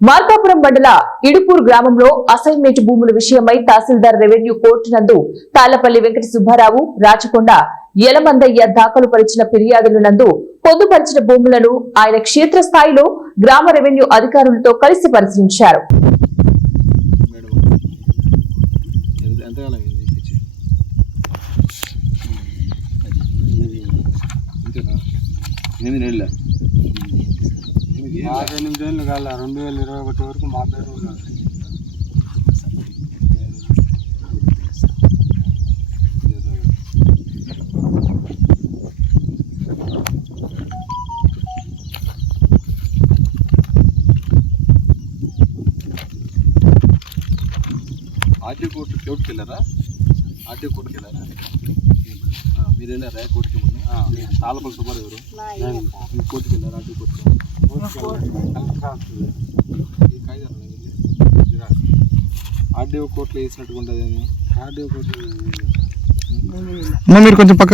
మార్కాపురం మండల ఇడుపూర్ గ్రామంలో అసైన్మెంట్ భూముల విషయమై తహసీల్దార్ రెవెన్యూ కోర్టు నందు తాళ్లపల్లి వెంకట సుబ్బారావు, రాచకొండ యలమందయ్య దాఖలు పరిచిన ఫిర్యాదుల నందు పొందుపరిచిన భూములను ఆయన క్షేత్రస్థాయిలో గ్రామ రెవెన్యూ అధికారులతో కలిసి పరిశీలించారు. ఎనిమిదేళ్ళు కాల 2021 వరకు మా పేరు ఉన్నది. ఆర్టీ కోర్టుకి వెళ్ళారా? ఆర్టీ కోర్టుకి వెళ్ళారా? మీరు వెళ్ళారా కోర్టుకి? మొన్న తాళ్ళపల్లి సుబ్బారావు ఎవరు కోర్టుకి వెళ్ళారు? ఆర్టీ కోర్టుకి ఈ కాగితాలు ఆర్డీఓ కోర్టులో వేసినట్టుగా ఉంటుంది. ఆర్డీఓ కోర్టు మీరు కొంచెం పక్క